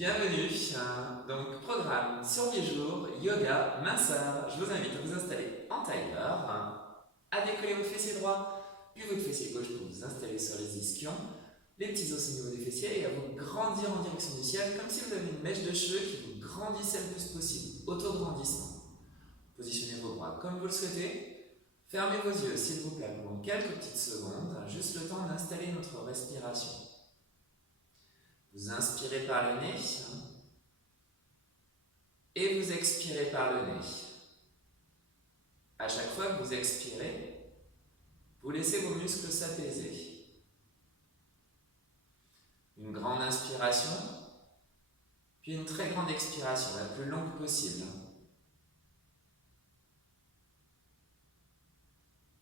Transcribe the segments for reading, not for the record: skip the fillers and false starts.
Bienvenue, donc programme sur 10 jours, yoga, massage. Je vous invite à vous installer en tailleur, à décoller votre fessier droit, puis votre fessier gauche pour vous installer sur les ischions, les petits os au niveau des fessiers et à vous grandir en direction du ciel comme si vous aviez une mèche de cheveux qui vous grandissait le plus possible, autograndissement. Positionnez vos bras comme vous le souhaitez, fermez vos yeux s'il vous plaît pendant quelques petites secondes, juste le temps d'installer notre respiration. Vous inspirez par le nez et vous expirez par le nez. À chaque fois que vous expirez, vous laissez vos muscles s'apaiser. Une grande inspiration, puis une très grande expiration, la plus longue possible.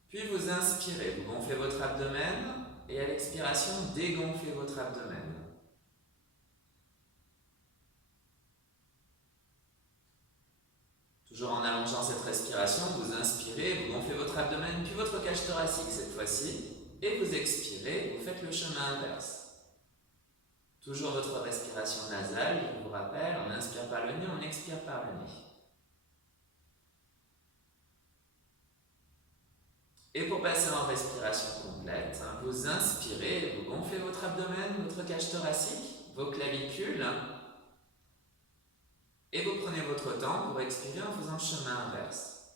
Puis vous inspirez, vous gonflez votre abdomen et à l'expiration, dégonflez votre abdomen. Toujours en allongeant cette respiration, vous inspirez, vous gonflez votre abdomen, puis votre cage thoracique cette fois-ci, et vous expirez, vous faites le chemin inverse. Toujours votre respiration nasale, je vous rappelle, on inspire par le nez, on expire par le nez. Et pour passer en respiration complète, vous inspirez, vous gonflez votre abdomen, votre cage thoracique, vos clavicules, et vous prenez votre temps pour expirer en faisant le chemin inverse.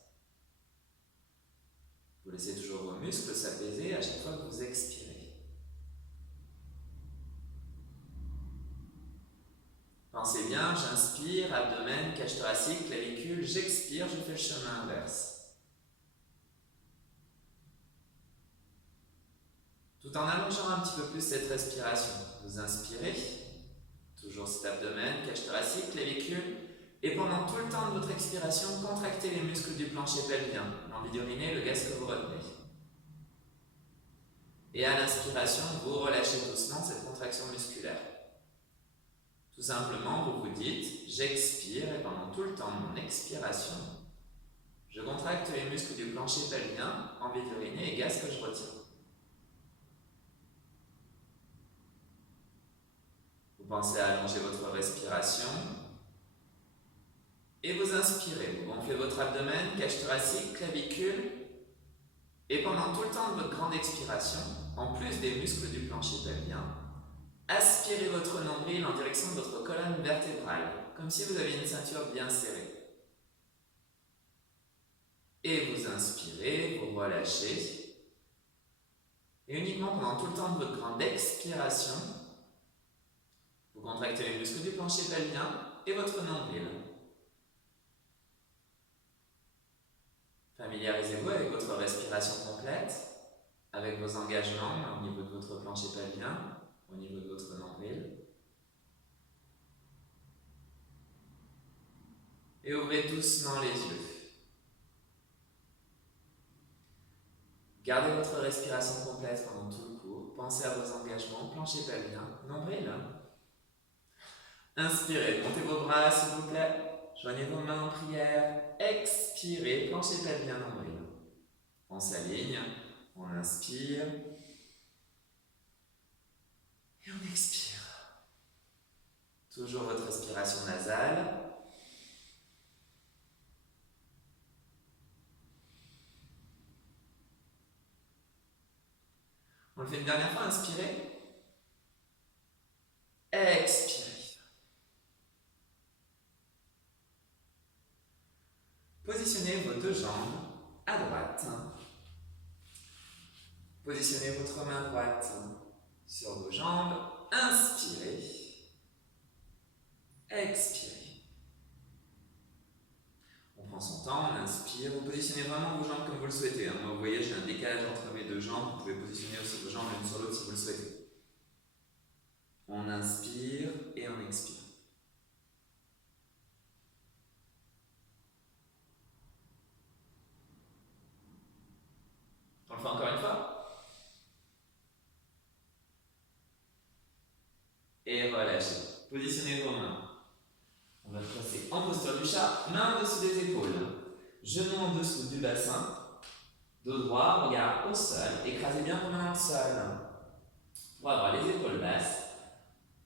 Vous laissez toujours vos muscles s'apaiser à chaque fois que vous expirez. Pensez bien, j'inspire, abdomen, cage thoracique, clavicule, j'expire, je fais le chemin inverse. Tout en allongeant un petit peu plus cette respiration. Vous inspirez, toujours cet abdomen, cage thoracique, clavicule, et pendant tout le temps de votre expiration, contractez les muscles du plancher pelvien, l'envie d'uriner, le gaz que vous retenez. Et à l'inspiration, vous relâchez doucement cette contraction musculaire. Tout simplement, vous vous dites, j'expire, et pendant tout le temps de mon expiration, je contracte les muscles du plancher pelvien, envie d'uriner et gaz que je retiens. Vous pensez à allonger votre respiration, et vous inspirez, vous gonflez votre abdomen, cage thoracique, clavicule, et pendant tout le temps de votre grande expiration, en plus des muscles du plancher pelvien, aspirez votre nombril en direction de votre colonne vertébrale, comme si vous aviez une ceinture bien serrée. Et vous inspirez, vous relâchez, et uniquement pendant tout le temps de votre grande expiration, vous contractez les muscles du plancher pelvien et votre nombril. Familiarisez-vous avec votre respiration complète, avec vos engagements au niveau de votre plancher pelvien, au niveau de votre nombril. Et ouvrez doucement les yeux. Gardez votre respiration complète pendant tout le cours. Pensez à vos engagements, plancher pelvien, nombril. Inspirez, montez vos bras s'il vous plaît. Joignez vos mains en prière. Expirez, plancher pelvien, nombril. On s'aligne, on inspire. Et on expire. Toujours votre respiration nasale. On le fait une dernière fois, inspirez. Expirez. Positionnez vos deux jambes à droite. Positionnez votre main droite sur vos jambes. Inspirez. Expirez. On prend son temps, on inspire. Vous positionnez vraiment vos jambes comme vous le souhaitez. Moi, vous voyez, j'ai un décalage entre mes deux jambes. Vous pouvez positionner aussi vos jambes l'une sur l'autre si vous le souhaitez. On inspire et on expire. On le fait encore une fois. Et relâchez. Positionnez vos mains. On va passer en posture du chat, main en dessous des épaules, genoux en dessous du bassin, dos droit, regard au sol, écrasez bien vos mains au sol pour avoir les épaules basses.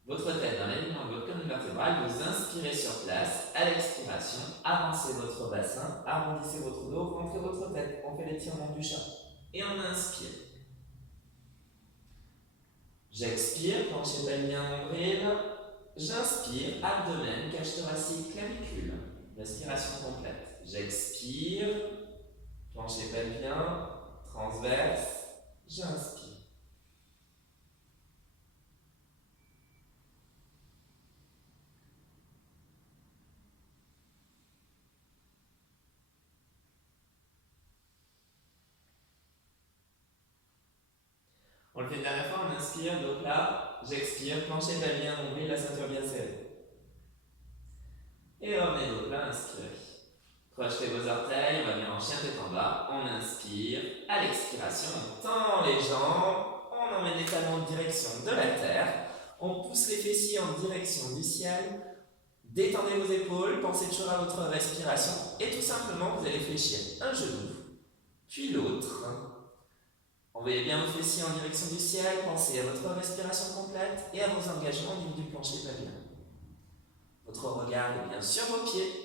votre tête dans l'alignement de votre colonne vertébrale, vous inspirez sur place. À l'expiration, avancez votre bassin, arrondissez votre dos, rentrez votre tête. On fait l'étirement du chat. Et on inspire. J'expire, plancher pelvien, nombril. J'inspire, abdomen, cage thoracique, clavicule. Respiration complète. J'expire, plancher pelvien, transverse. J'inspire. On le fait une dernière fois, on inspire, dos plat, j'expire, plancher pelvien, nombril, la ceinture bien serrée. Et revenez dos plat, inspirez. Crochetez vos orteils, on va venir en chien tête en bas, on inspire, à l'expiration, on tend les jambes, on emmène les talons en direction de la terre, on pousse les fessiers en direction du ciel, détendez vos épaules, pensez toujours à votre respiration, et tout simplement vous allez fléchir un genou, puis l'autre. Envoyez bien vos fessiers en direction du ciel, pensez à votre respiration complète et à vos engagements au niveau du plancher pelvien. Votre regard est bien sur vos pieds.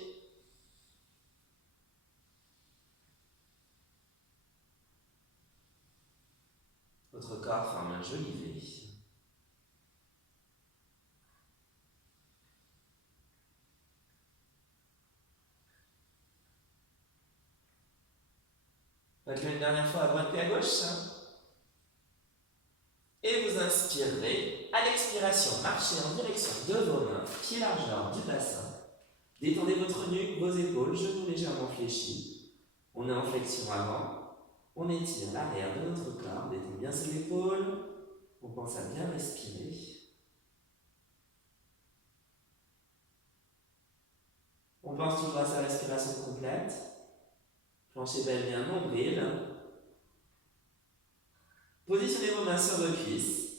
Votre corps forme un joli V. Faites-le une dernière fois à droite et à gauche. Et vous inspirez. À l'expiration, marchez en direction de vos mains, pieds largeur du bassin. Détendez votre nuque, vos épaules, genoux légèrement fléchis. On est en flexion avant. On étire l'arrière de notre corps, détend bien ses épaules. On pense à bien respirer. On pense toujours à sa respiration complète. Plancher pelvien, nombril. Positionnez vos mains sur vos cuisses.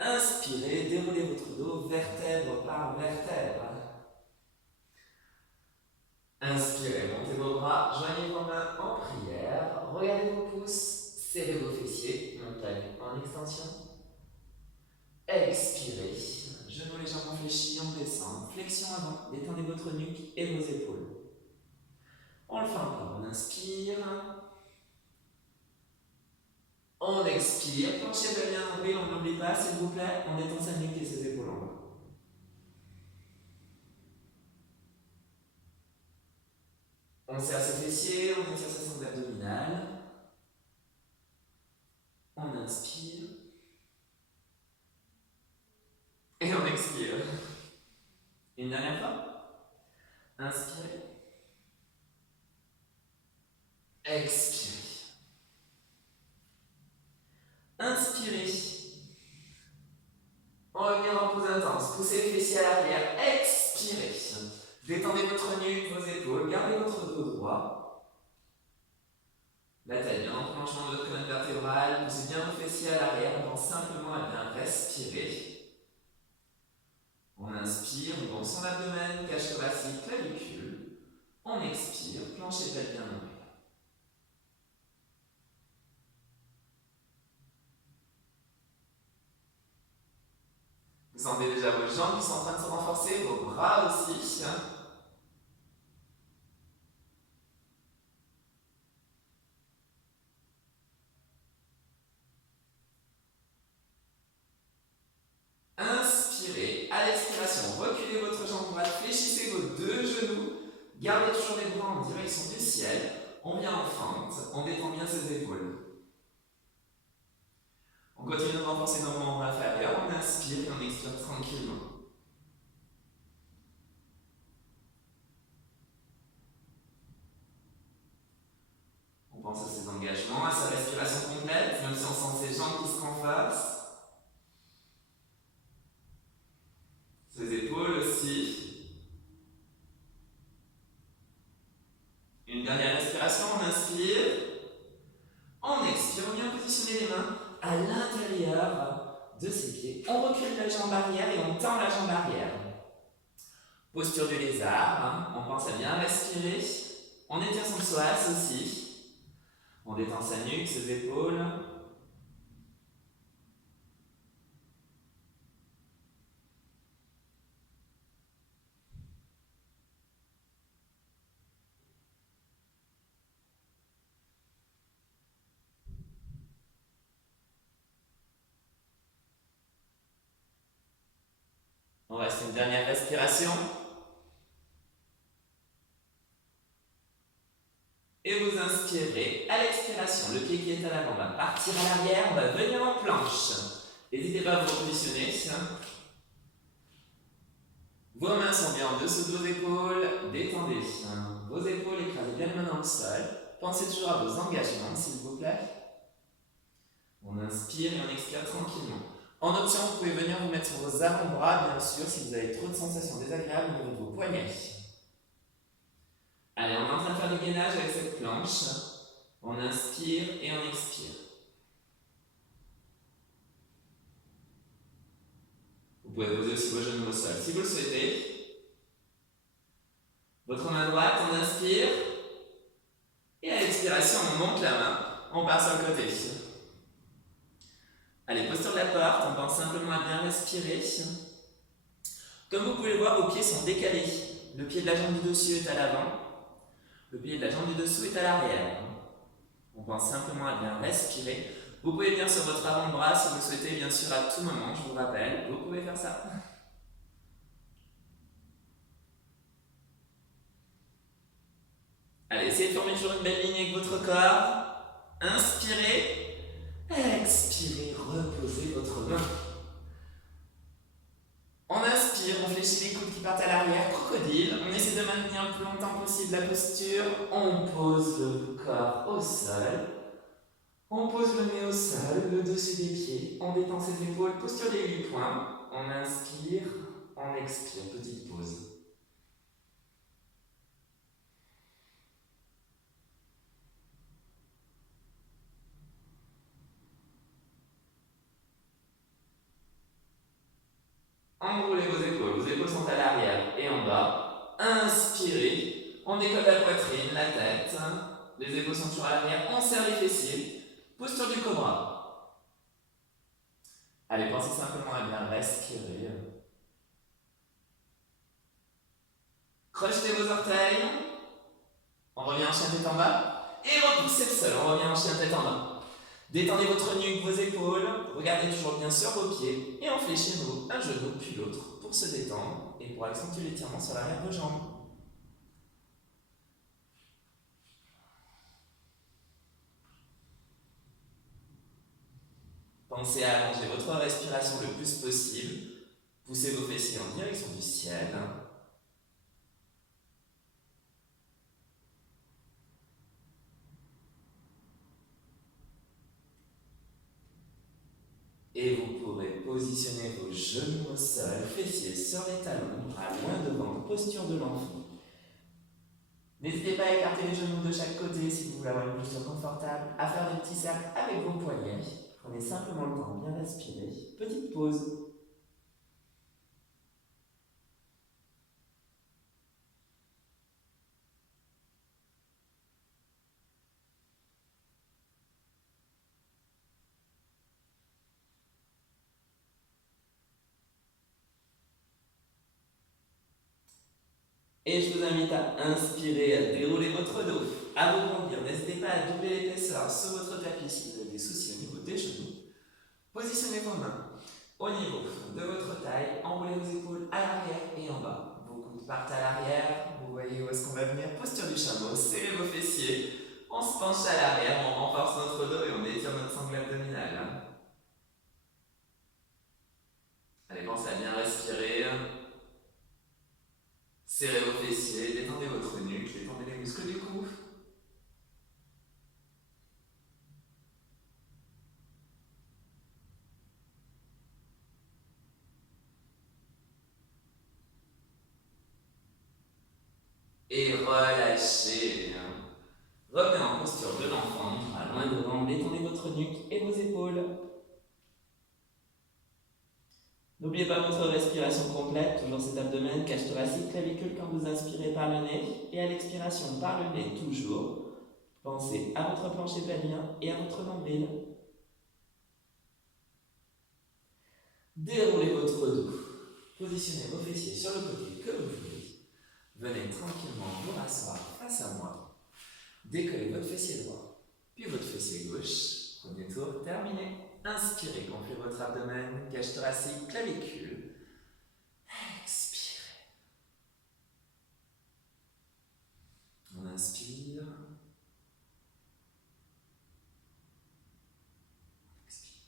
Inspirez, déroulez votre dos vertèbre par vertèbre. Inspirez, montez vos bras, joignez vos mains en prière. Regardez vos pouces, serrez vos fessiers, montagne en extension. Expirez, genoux légèrement fléchis, on descend. Flexion avant, détendez votre nuque et vos épaules. On le fait encore, on inspire. On expire, planchez pelvien nombril, on n'oublie pas, s'il vous plaît, on détend sa nuque et ses épaules en bas. On serre ses fessiers, on étire sa sangle abdominale. On inspire. Et on expire. Une dernière fois. Inspirez. Expirez. Inspirez. On revient en pause intense. Poussez les fessiers à l'arrière. Expirez. Détendez votre nuque, vos épaules. Gardez votre dos droit. La tête bien en planchement de votre colonne vertébrale. Poussez bien vos fessiers à l'arrière. On pense simplement à bien respirer. On inspire, on gonfle son abdomen, cage thoracique, clavicule. On expire, plancher pelvien nombril. Vous sentez déjà vos jambes qui sont en train de se renforcer, vos bras aussi. Inspirez, à l'expiration, reculez votre jambe droite, fléchissez vos deux genoux, gardez toujours les bras en direction du ciel, on vient en fente, on détend bien ses épaules. On continue de renforcer nos membres inférieurs, on inspire et on expire tranquillement. On pense à ses engagements, à sa respiration complète, même si on sent ses jambes qui se renforcent. Ses épaules aussi. Une dernière respiration, on inspire. On expire, on vient positionner les mains à l'intérieur de ses pieds. On recule la jambe arrière et on tend la jambe arrière. Posture du lézard, on pense à bien respirer. On étire son psoas aussi. On détend sa nuque, ses épaules. On reste une dernière respiration. Et vous inspirez. À l'expiration, le pied qui est à l'avant va partir à l'arrière. On va venir en planche. N'hésitez pas à vous repositionner. Vos mains sont bien en dessous de vos épaules. Détendez vos épaules, écrasez bien les mains dans le sol. Pensez toujours à vos engagements, s'il vous plaît. On inspire et on expire tranquillement. En option, vous pouvez venir vous mettre sur vos avant-bras, bien sûr, si vous avez trop de sensations désagréables au niveau de vos poignets. Allez, on est en train de faire du gainage avec cette planche. On inspire et on expire. Vous pouvez poser aussi vos genoux au sol si vous le souhaitez. Votre main droite, on inspire. Et à l'expiration, on monte la main. On part sur le côté. Allez, posture de la porte, on pense simplement à bien respirer. Comme vous pouvez le voir, vos pieds sont décalés. Le pied de la jambe du dessus est à l'avant. Le pied de la jambe du dessous est à l'arrière. On pense simplement à bien respirer. Vous pouvez venir sur votre avant-bras si vous le souhaitez, bien sûr, à tout moment, je vous rappelle. Vous pouvez faire ça. Allez, essayez de former toujours une belle ligne avec votre corps. Inspirez. Expirez, reposez votre main. On inspire, on fléchit les coudes qui partent à l'arrière, crocodile. On essaie de maintenir le plus longtemps possible la posture. On pose le corps au sol. On pose le nez au sol, le dessus des pieds. On détend ses épaules, posture des 8 points. On inspire, on expire, petite pause. Enroulez vos épaules sont à l'arrière et en bas. Inspirez, on décolle la poitrine, la tête. Les épaules sont toujours à l'arrière, on serre les fessiers. Posture du cobra. Allez, pensez simplement à bien respirer. Crochetez vos orteils. On revient en chien tête en bas. Et repoussez le sol, on revient en chien tête en bas. Détendez votre nuque, vos épaules. Regardez toujours bien sur vos pieds. Et on fléchit un genou puis l'autre pour se détendre et pour accentuer l'étirement sur l'arrière de vos jambes. Pensez à allonger votre respiration le plus possible. Poussez vos fessiers en direction du ciel. Et vous pourrez positionner vos genoux au sol, fessiers sur les talons, bras loin devant, posture de l'enfant. N'hésitez pas à écarter les genoux de chaque côté si vous voulez avoir une posture confortable, à faire des petits cercles avec vos poignets. Prenez simplement le temps de bien respirer. Petite pause. Et je vous invite à inspirer, à dérouler votre dos, à rebondir. N'hésitez pas à doubler l'épaisseur sur votre tapis si vous avez des soucis au niveau des genoux. Positionnez vos mains au niveau de votre taille, enroulez vos épaules à l'arrière et en bas. Vos coudes partent à l'arrière, vous voyez où est-ce qu'on va venir. Posture du chameau, serrez vos fessiers, on se penche à l'arrière, on renforce notre dos et on étire notre sangle abdominale. Allez, pensez à bien respirer. Serrez vos fessiers, détendez votre nuque, détendez les muscles du cou. Et relâchez. Revenez en posture de l'enfant, à loin devant, détendez votre nuque et vos épaules. N'oubliez pas votre respiration complète, toujours cet abdomen, cage thoracique, clavicule quand vous inspirez par le nez et à l'expiration par le nez toujours. Pensez à votre plancher pelvien et à votre nombril. Déroulez votre dos. Positionnez vos fessiers sur le côté que vous voulez. Venez tranquillement vous rasseoir face à moi. Décollez votre fessier droit, puis votre fessier gauche. Premier tour terminé. Inspirez, gonflez votre abdomen, cage thoracique, clavicule. inspire. Expire.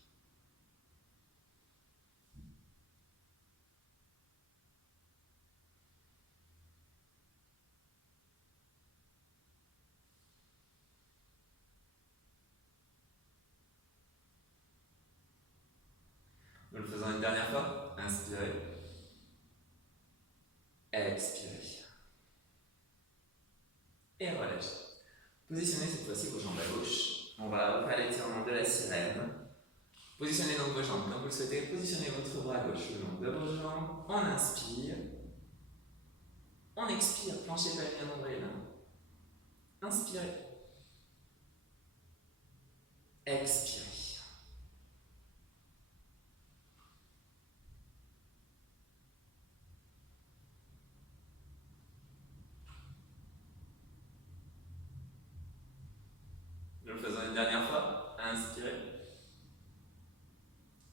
Nous le faisons une dernière fois. Inspirez. Expirez. Et relâchez. Positionnez cette fois-ci vos jambes à gauche. On va refaire l'étirement de la sirène. Positionnez donc vos jambes comme vous le souhaitez. Positionnez votre bras gauche le long de vos jambes. On inspire. On expire. Plancher pelvien nombril. Inspirez. Expirez. Nous le faisons une dernière fois. Inspirez.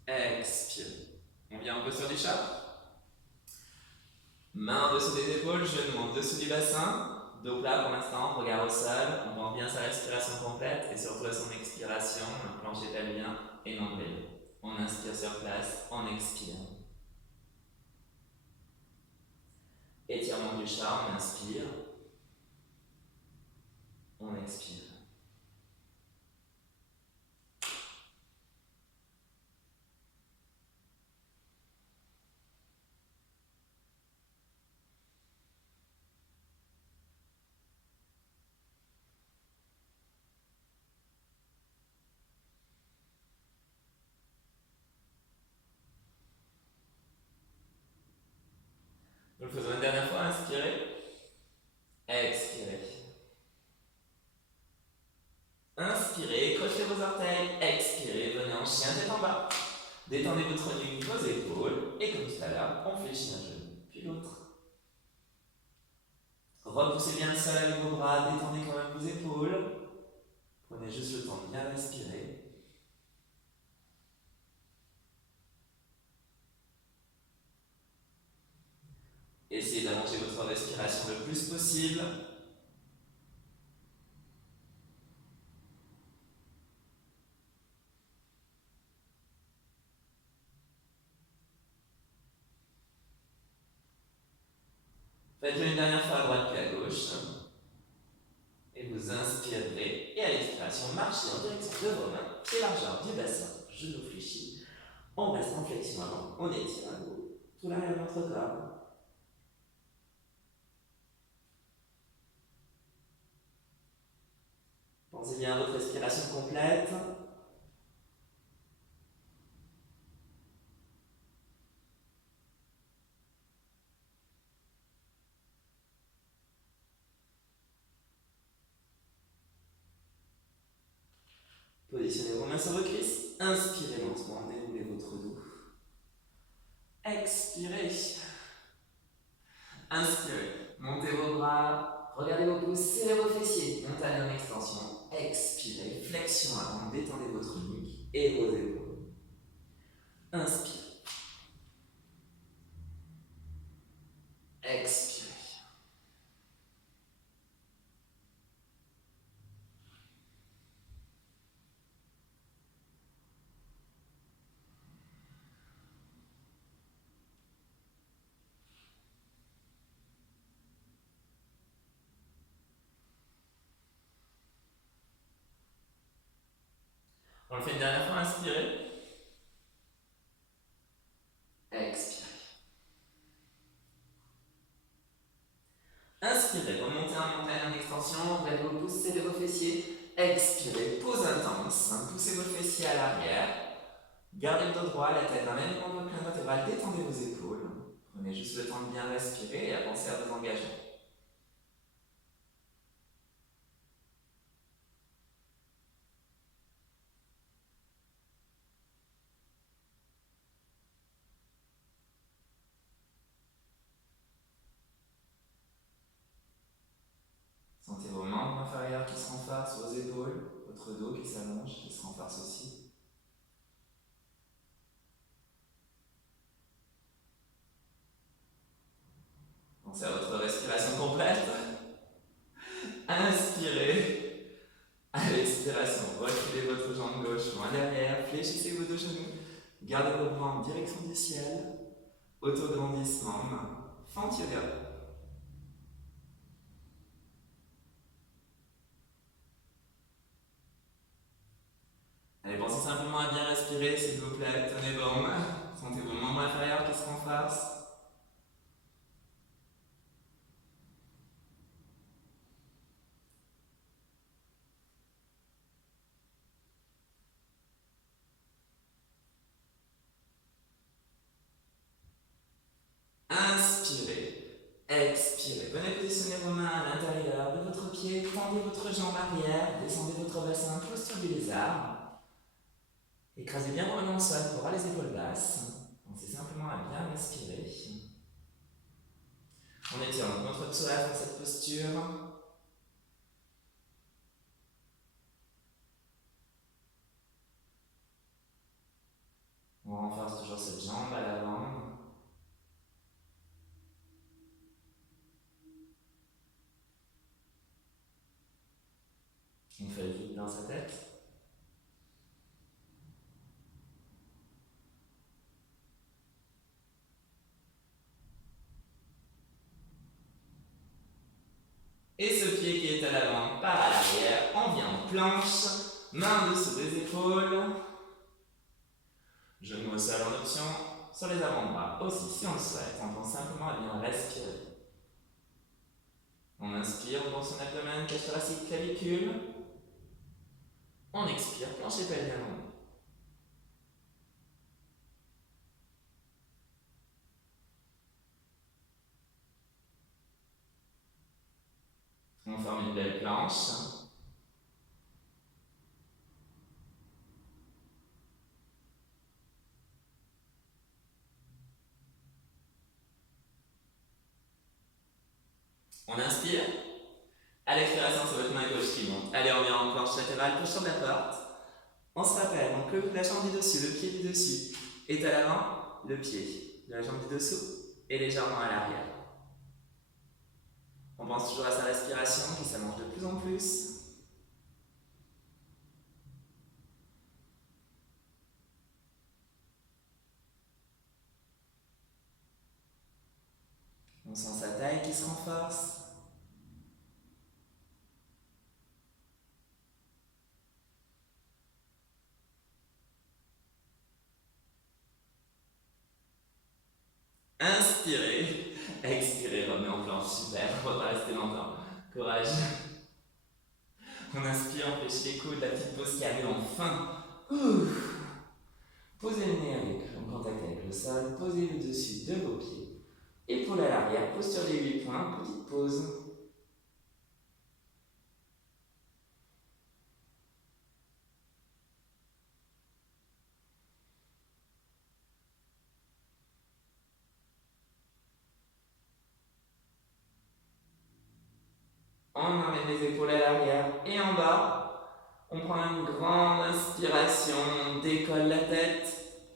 Expirez. On vient en posture du chat. Main en dessous des épaules, genoux en dessous du bassin. Dos plat pour l'instant, regard au sol. On pense bien sa respiration complète et surtout à son expiration, plancher pelvien et nombril. On inspire sur place, on expire. Étirement du chat, on inspire. On expire. Nous le faisons une dernière fois, inspirez. Expirez. Inspirez, crochez vos orteils. Expirez, venez en chien tête en bas. Détendez votre nuque, vos épaules. Et comme tout à l'heure, on fléchit un genou, puis l'autre. Repoussez bien le sol avec vos bras, détendez quand même vos épaules. Prenez juste le temps de bien respirer. Essayez d'allonger votre respiration le plus possible. Faites-le une dernière fois à droite puis à gauche. Et vous inspirez. Et à l'expiration, marchez en direction de vos mains. Pied largeur du bassin, genoux fléchis. On reste en flexion avant. On étire à vous. Tout l'arrière de notre corps. Pensez bien à votre respiration complète. Positionnez vos mains sur vos cuisses. Inspirez lentement, déroulez votre dos. Expirez. Inspirez. Montez vos bras. Regardez vos pouces. Serrez vos fessiers. Montagne en extension. Expirez. Flexion avant. Détendez votre nuque et vos épaules. Inspirez. Expirez. On le fait une dernière fois, inspirez. Expirez. Inspirez, remontez en montagne en extension, ouvrez vos pouces, serrez vos fessiers. Expirez, pause intense, poussez vos fessiers à l'arrière. Gardez le dos droit, la tête dans l'alignement de votre colonne vertébrale, détendez vos épaules. Prenez juste le temps de bien respirer et à penser à vos engagements. Sentez vos membres inférieurs qui se renforcent, vos épaules, votre dos qui s'allonge, qui se renforce aussi. Pensez à votre respiration complète. Inspirez. inspirez. À l'expiration, reculez votre jambe gauche loin derrière, fléchissez vos deux genoux, gardez vos bras en direction du ciel, autograndissement, fente yoga. Allez, pensez simplement à bien respirer, s'il vous plaît, tenez bon, sentez vos membres inférieurs qui se renforcent. Inspirez, expirez. Venez positionner vos mains à l'intérieur de votre pied, tendez votre jambe arrière, descendez votre bassin, posture du lézard. Écrasez bien vos mains au sol pour avoir les épaules basses. Pensez simplement à bien respirer. On étire donc notre psoas dans cette posture. On renforce toujours cette jambe à l'avant. On fait le vide dans sa tête. Et ce pied qui est à l'avant part à l'arrière, on vient en planche, main en dessous des épaules, genoux au sol en option, sur les avant-bras aussi si on le souhaite, on pense simplement à bien respirer. On inspire, on pense son abdomen, cage thoracique, clavicule. On expire, plancher pelvien long. On forme une belle planche. On inspire. À l'expiration, c'est votre main gauche qui monte. Allez, on vient en planche latérale, posture de la porte. On se rappelle, donc la jambe du dessus, le pied du dessus est à l'avant, le pied de la jambe du dessous est légèrement à l'arrière. On pense toujours à sa respiration qui s'allonge de plus en plus. On sent sa taille qui se renforce. Inspirez, expirez, revenez en planche, super, on va pas rester longtemps. Courage. On inspire, on fléchit les coudes, la petite pause qui arrive enfin. Posez le nez en contact avec le sol, posez le dessus de vos pieds. Épaule à l'arrière, posture des 8 points, petite pause. On emmène les épaules à l'arrière et en bas. On prend une grande inspiration, on décolle la tête,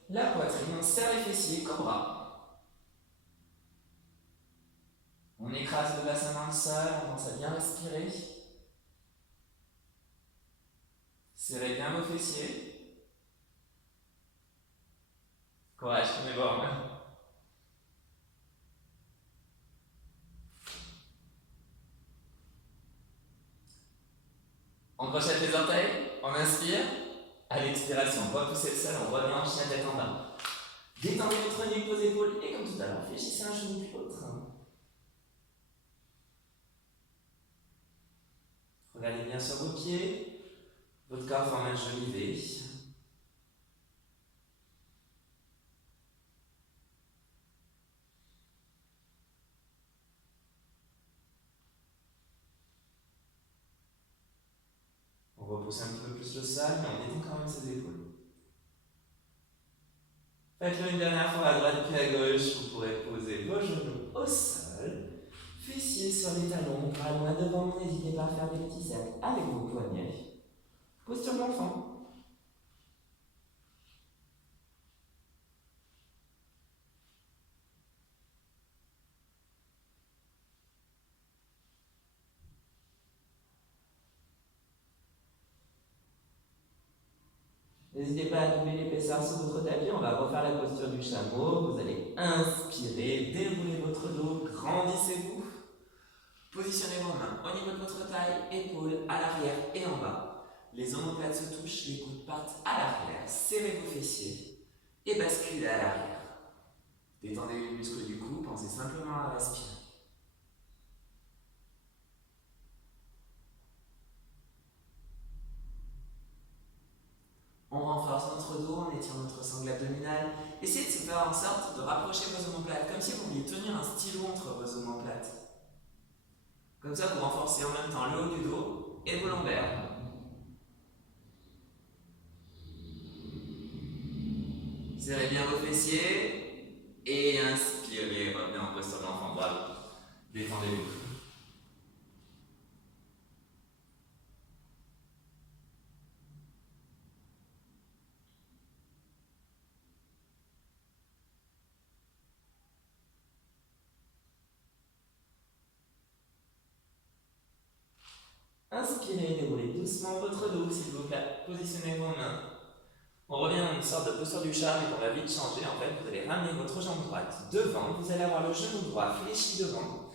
la poitrine, on serre les fessiers, cobra. On écrase le bassin dans le sol, on pense à bien respirer. Serrez bien vos fessiers. Courage, tenez bon. On crochette les orteils, on inspire. À l'expiration, on va pousser le sol, on revient en chien tête en bas. Détendez votre nuque, vos épaules, et comme tout à l'heure, fléchissez un genou puis l'autre. Regardez bien sur vos pieds, votre corps forme un joli V. On repousse un petit peu plus le sol, mais on détend quand même ses épaules. Faites-le une dernière fois à droite puis à gauche, vous pourrez poser vos genoux au sol. Fessiers sur les talons, bras loin devant, n'hésitez pas à faire des petits cercles avec vos poignets. Posture d'enfant. N'hésitez pas à doubler l'épaisseur sous votre tapis. On va refaire la posture du chameau. Vous allez inspirer, dérouler votre dos, grandissez-vous. Positionnez vos mains au niveau de votre taille, épaules à l'arrière et en bas. Les omoplates se touchent, les coudes partent à l'arrière. Serrez vos fessiers et basculez à l'arrière. Détendez les muscles du cou, pensez simplement à respirer. On renforce notre dos en étirant notre sangle abdominale. Essayez de se faire en sorte de rapprocher vos omoplates, comme si vous vouliez tenir un stylo entre vos omoplates. Comme ça, vous renforcez en même temps le haut du dos et vos lombaires. Serrez bien vos fessiers et inspirez, revenez en posture de l'enfant droit. Détendez-vous. Inspirez, déroulez doucement votre dos, s'il vous plaît. Positionnez vos mains. On revient à une sorte de posture du chat, mais qu'on va vite changer. En fait, vous allez ramener votre jambe droite devant. Vous allez avoir le genou droit fléchi devant.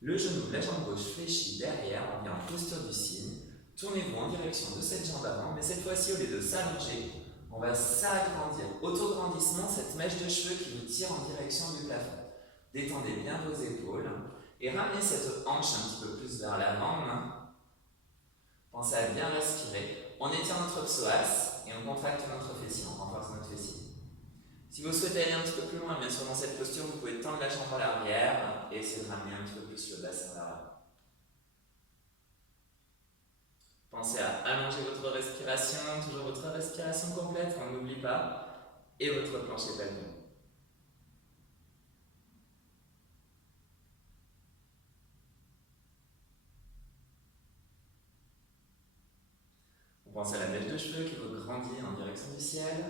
Le genou de la jambe gauche fléchi derrière. On vient en posture du cygne. Tournez-vous en direction de cette jambe avant, mais cette fois-ci, au lieu de s'allonger, on va s'agrandir. Autograndissement, cette mèche de cheveux qui nous tire en direction du plafond. Détendez bien vos épaules et ramenez cette hanche un petit peu plus vers l'avant. Pensez à bien respirer. On étire notre psoas et on contracte notre fessier, on renforce notre fessier. Si vous souhaitez aller un petit peu plus loin, bien sûr, dans cette posture, vous pouvez tendre la jambe à l'arrière et essayer de ramener un petit peu plus le bassin vers l'avant. Pensez à allonger votre respiration, toujours votre respiration complète, on n'oublie pas, et votre plancher pelvien. Pensez à la mèche de cheveux qui vous grandit en direction du ciel.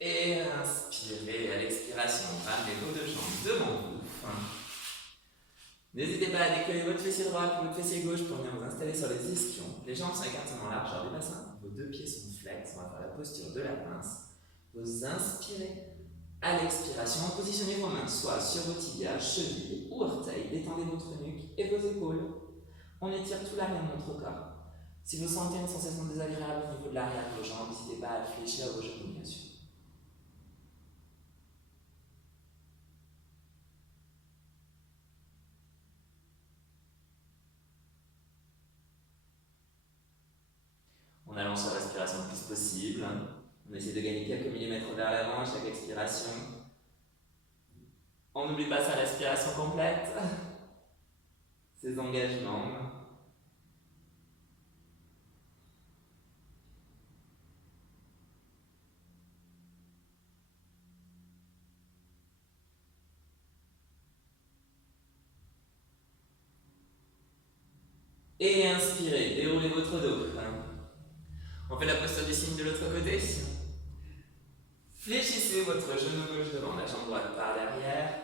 Et inspirez à l'expiration, ramenez vos deux jambes devant vous. N'hésitez pas à décoller votre fessier droit et votre fessier gauche pour venir vous installer sur les ischions. Les jambes sont écartées en largeur du bassin. Vos deux pieds sont flex. On va faire la posture de la pince. Vous inspirez. À l'expiration, positionnez vos mains soit sur vos tibias, chevilles ou orteils. Détendez votre nuque et vos épaules. On étire tout l'arrière de notre corps. Si vous sentez une sensation désagréable au niveau de l'arrière de vos jambes, n'hésitez pas à fléchir vos genoux, bien sûr. On allonge la respiration le plus possible. On essaie de gagner quelques millimètres vers l'avant à chaque expiration. On n'oublie pas sa respiration complète, ses engagements. Et inspirez, déroulez votre dos. On fait la posture du cygne de l'autre côté. Fléchissez votre genou gauche devant, la jambe droite par derrière.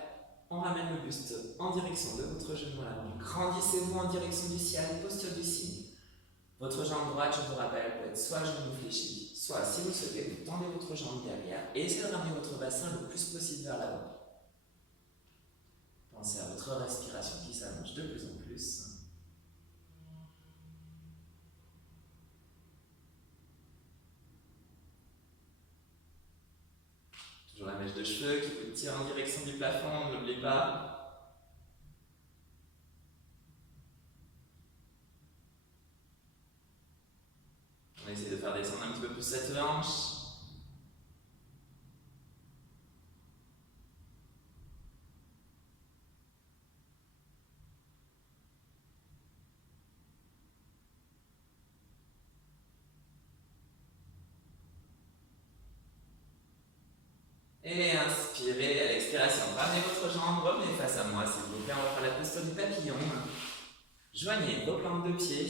On ramène le buste en direction de votre genou à l'avant. Grandissez-vous en direction du ciel, posture du cygne. Votre jambe droite, je vous rappelle, peut être soit genou fléchi, soit si vous souhaitez, vous tendez votre jambe derrière et essayez de ramener votre bassin le plus possible vers l'avant. Pensez à votre respiration qui s'allonge de plus en plus. Toujours la mèche de cheveux qui vous tire en direction du plafond, n'oubliez pas. On va essayer de faire descendre un petit peu plus cette hanche. Et inspirez à l'expiration. Ramenez votre jambe, revenez face à moi s'il vous plaît. On va faire la posture du papillon. Joignez vos plantes de pied.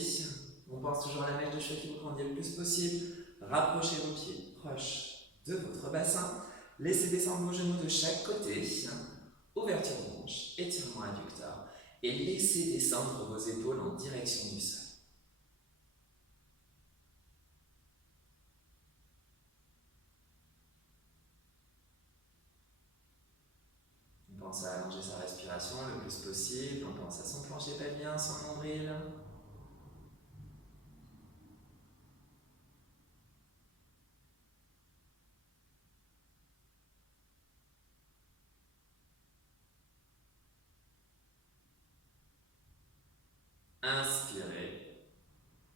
On pense toujours à la mèche de cheveux qui vous grandit le plus possible. Rapprochez vos pieds proches de votre bassin. Laissez descendre vos genoux de chaque côté. Ouverture de hanche, étirement adducteur. Et laissez descendre vos épaules en direction du sol. pense à allonger sa respiration le plus possible. On pense à son plancher pelvien, son nombril. Inspirez,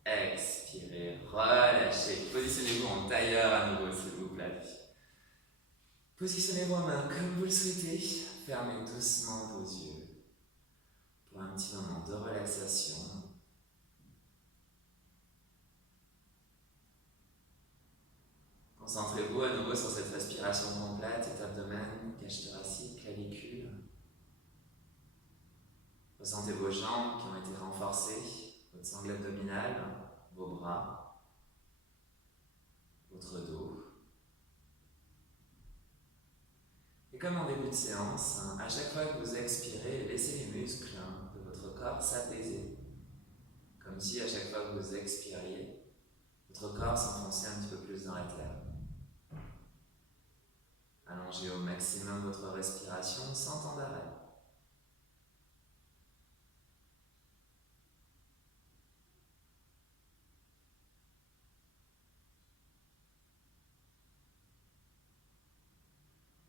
expirez, relâchez. Positionnez-vous en tailleur à nouveau, s'il vous plaît. Positionnez vos mains comme vous le souhaitez. Fermez doucement vos yeux pour un petit moment de relaxation. Concentrez-vous à nouveau sur cette respiration complète, tête abdomen, cage thoracique, clavicule. Ressentez vos jambes qui ont été renforcées, votre sangle abdominale, vos bras, votre dos. Et comme en début de séance, à chaque fois que vous expirez, laissez les muscles de votre corps s'apaiser. Comme si à chaque fois que vous expiriez, votre corps s'enfonçait un petit peu plus dans la terre. Allongez au maximum votre respiration sans temps d'arrêt.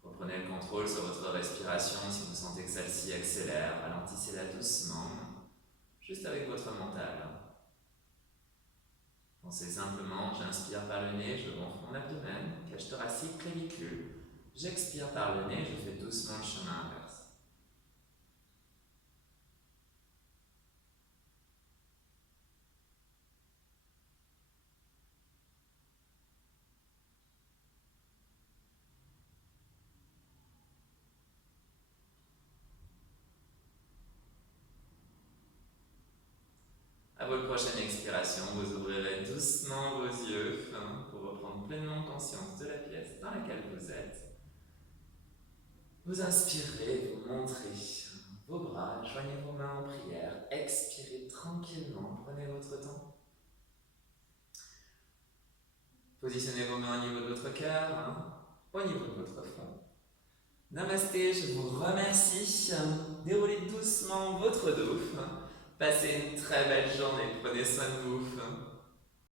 Reprenez le contrôle sur votre respiration si vous sentez que celle-ci accélère. Ralentissez-la doucement, juste avec votre mental. Pensez simplement, j'inspire par le nez, je gonfle mon abdomen, cage thoracique, clavicule. J'expire par le nez, je fais doucement le chemin inverse. À votre prochaine expiration, vous ouvrirez doucement vos yeux pour reprendre pleinement conscience de la pièce dans laquelle vous êtes. Vous inspirez, vous montrez vos bras, joignez vos mains en prière, expirez tranquillement, prenez votre temps. Positionnez vos mains au niveau de votre cœur, au niveau de votre front. Namasté, je vous remercie. Déroulez doucement votre dos. Passez une très belle journée, prenez soin de vous.